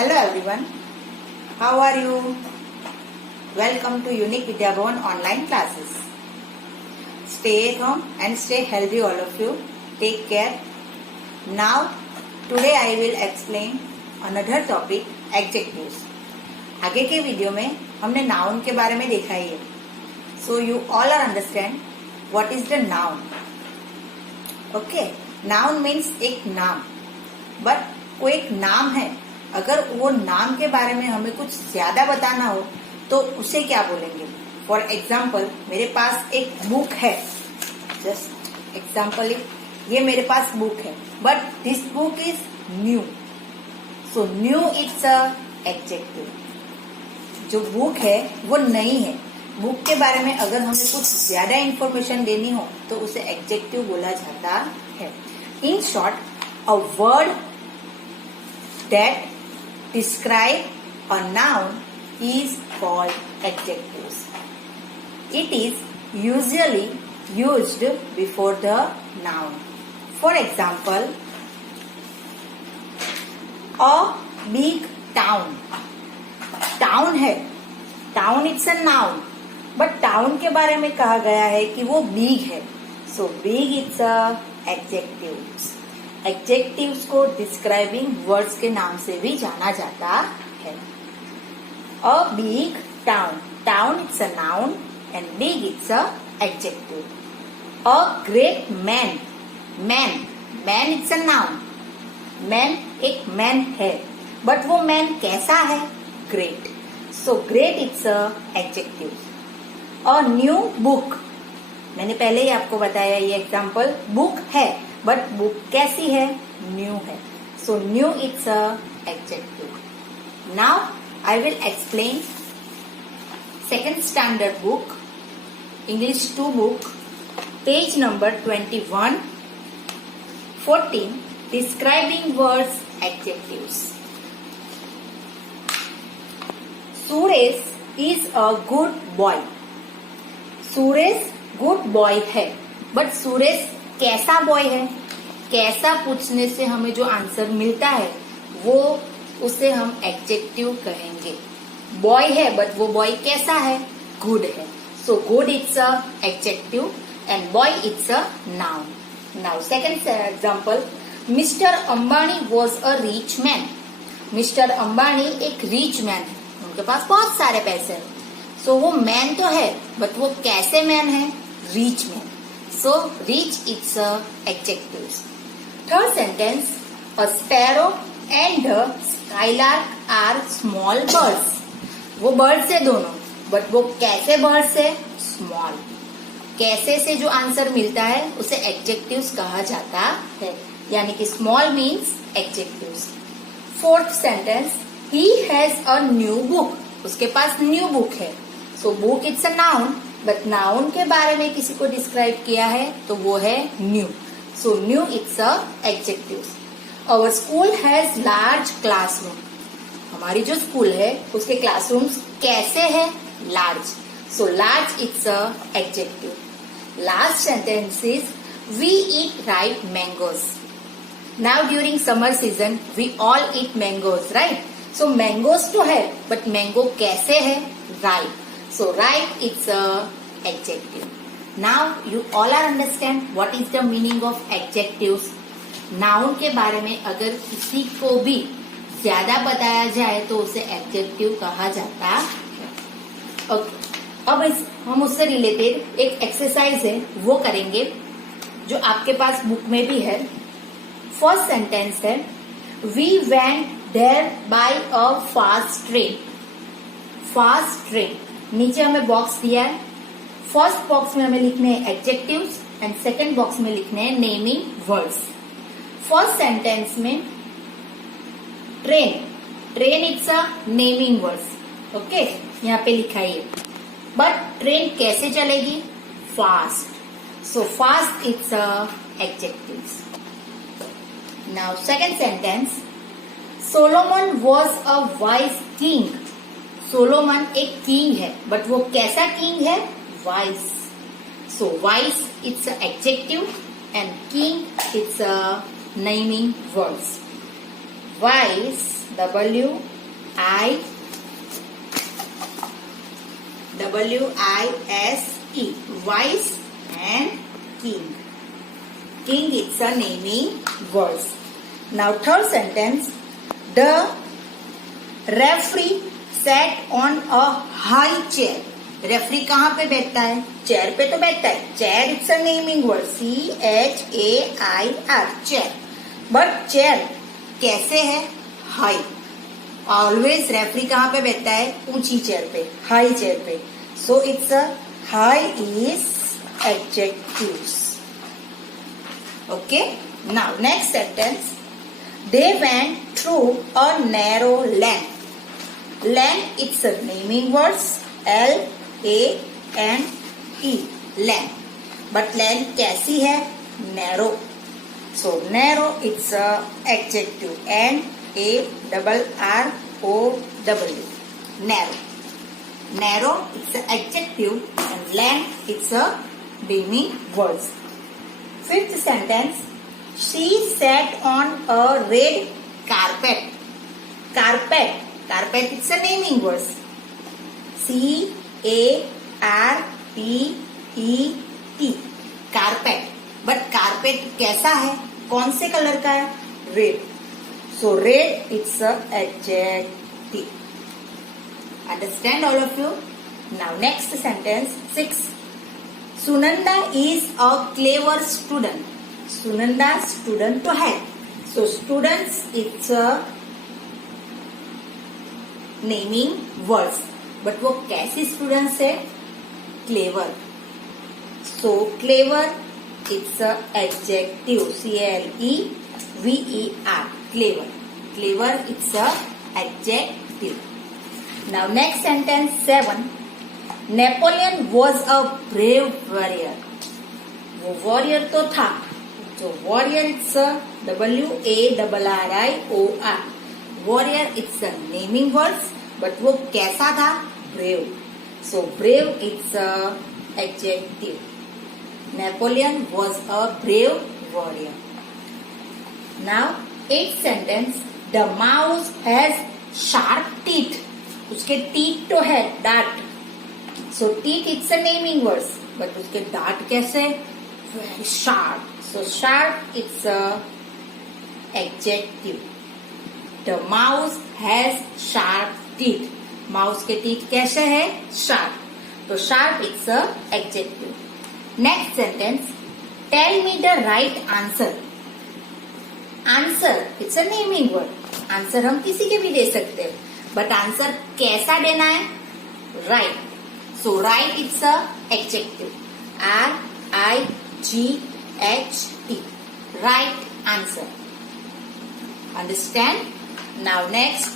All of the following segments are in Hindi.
Hello everyone, how are you? Welcome to Unique Vidya Bhavan online classes. Stay at home and stay healthy all of you. Take care. Now, today I will explain another topic, adjectives. आगे के वीडियो में हमने नाउन के बारे में देखा ही है. So you all are understand what is the noun. Okay, noun means एक नाम. But कोई एक नाम है, अगर वो नाम के बारे में हमें कुछ ज्यादा बताना हो तो उसे क्या बोलेंगे. फॉर एग्जाम्पल, मेरे पास एक बुक है. जस्ट एग्जाम्पल, ये मेरे पास बुक है, but this book is new. So new it's a adjective. जो बुक है वो नई है. बुक के बारे में अगर हमें कुछ ज्यादा इंफॉर्मेशन देनी हो तो उसे एडजेक्टिव बोला जाता है. In short, a word that describe a noun is called adjectives. It is usually used before the noun. For example, a big town. Town है. Town it's a noun. But town के बारे में कहा गया है कि वो big है. So big it's a adjective. Adjectives को डिस्क्राइबिंग वर्ड्स के नाम से भी जाना जाता है. A big town. Town it's a noun and big it's a adjective. A great man. Man it's a noun. Man एक मैन है, बट वो मैन कैसा है? Great. So great it's a adjective. A new book. मैंने पहले ही आपको बताया, ये एग्जाम्पल. बुक है, बट बुक कैसी है? न्यू है. सो new it's a adjective. Now I will explain second standard book, English 2 book, page number 21, 14, describing words adjectives. Suresh is a good boy. Suresh good boy है, बट सुरेश कैसा बॉय है? कैसा पूछने से हमें जो आंसर मिलता है वो उसे हम एडजेक्टिव कहेंगे. बॉय है, बट वो बॉय कैसा है? गुड है. So good it's a adjective and boy it's a noun. Now second example, mister Ambani was a rich man. Mister Ambani एक रिच मैन है, उनके पास बहुत सारे पैसे हैं. सो वो मैन तो है, बट वो कैसे मैन है? Rich man. So rich it's a adjective. Third sentence, a sparrow and a skylark are small birds. वो birds है दोनों, but वो कैसे birds है? Small. कैसे से जो आंसर मिलता है उसे adjectives कहा जाता है, यानी कि small means adjectives. Fourth sentence, he has a new book. उसके पास new book है. So book it's a noun. But noun के बारे में किसी को डिस्क्राइब किया है तो वो है new. So new it's a adjective. Our school has large classroom. हमारी जो स्कूल है उसके क्लासरूम्स कैसे है? Large. So large it's a adjective. Last sentence is we eat ripe mangoes. Now during summer season we all eat mangoes, right? So mangoes तो है, बट मैंगो कैसे है? Ripe. So ripe it's a adjective. Now you all are understand what is the meaning of adjectives. Noun के बारे में अगर किसी को भी ज्यादा बताया जाए तो उसे adjective कहा जाता है. अब हम उससे रिलेटेड एक एक्सरसाइज है वो करेंगे जो आपके पास बुक में भी है. फर्स्ट सेंटेंस है, We went there by a fast train. Fast train. नीचे हमें बॉक्स दिया है. फर्स्ट बॉक्स में हमें लिखने हैं एडजेक्टिव्स एंड सेकंड बॉक्स में लिखने हैं नेमिंग वर्ड्स. फर्स्ट सेंटेंस में train it's a naming words. Okay, यहाँ पे लिखा है. बट ट्रेन कैसे चलेगी? Fast. So fast it's a adjectives. Now second sentence, Solomon was a wise king. Solomon एक किंग है, बट वो कैसा किंग है? Wise. So wise it's a adjective and king it's a naming words. Wise, W W-I-S-E, wise and king. King is a naming words. Now third sentence, the referee sat on a high chair. Referee कहाँ पे बैठता है? चेयर पे तो बैठता है. Chair it's a naming word, CHAIR, chair. But chair कैसे है? हाई. ऑलवेज रेफरी कहाँ पे बैठता है? ऊंची चेयर पे, हाई चेयर पे. So it's a high is adjectives. Okay, now next sentence. They went through a narrow lane. Lane, it's a naming words, L-A-N-E, lane. But lane कैसी है? Narrow. So narrow, it's a adjective, N-A-R-R-O-W, narrow. Narrow, it's an adjective, and lane, it's a naming words. Fifth sentence, she sat on a red carpet. Carpet, carpet it's a naming word. C-A-R-P-E-T, carpet. But carpet कैसा है? कौन से कलर का है? Red. So red it's a adjective. Understand all of you? Now next sentence, 6. Sunanda is a clever student. Sunanda student तो है. So students it's a naming words. But वो कैसी students है? Clever. So clever it's a adjective, C-L-E-V-E-R, clever. Clever it's a adjective. Now next sentence, 7. Napoleon was a brave warrior. वो वॉरियर तो था. जो warrior it's WARRIOR. Warrior it's a naming words, but वो कैसा था? Brave. So brave it's a adjective. Napoleon was a brave warrior. Now 8th sentence, the mouse has sharp teeth. उसके टीथ तो है, दांत. So teeth it's a naming words, but उसके दांत कैसे? Very sharp. So sharp it's a adjective. The mouse has sharp teeth. Mouse के teeth कैसे है? Sharp. तो sharp it's a adjective. Next sentence, tell me the right answer. Answer it's a naming word. Answer हम किसी के भी दे सकते हैं, but answer कैसा देना है? Right. So right it's a adjective, R-I-G-H-T, right answer. Understand? Now next,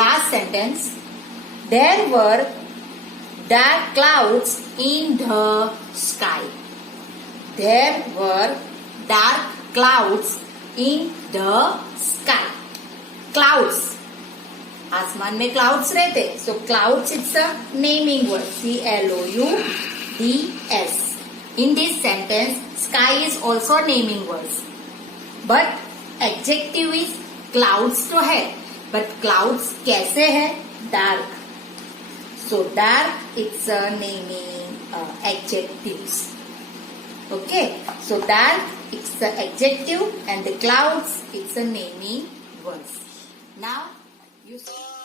last sentence, there were dark clouds in the sky. There were dark clouds in the sky. Clouds, आसमान में क्लाउड्स रहते. So clouds it's a naming word, CLOUDS. In this sentence sky is also naming words, but adjective is clouds तो है, बट क्लाउड्स कैसे है? Dark. So dark it's a naming adjectives. Okay, so dark it's a adjective and the clouds it's a naming words. Now you see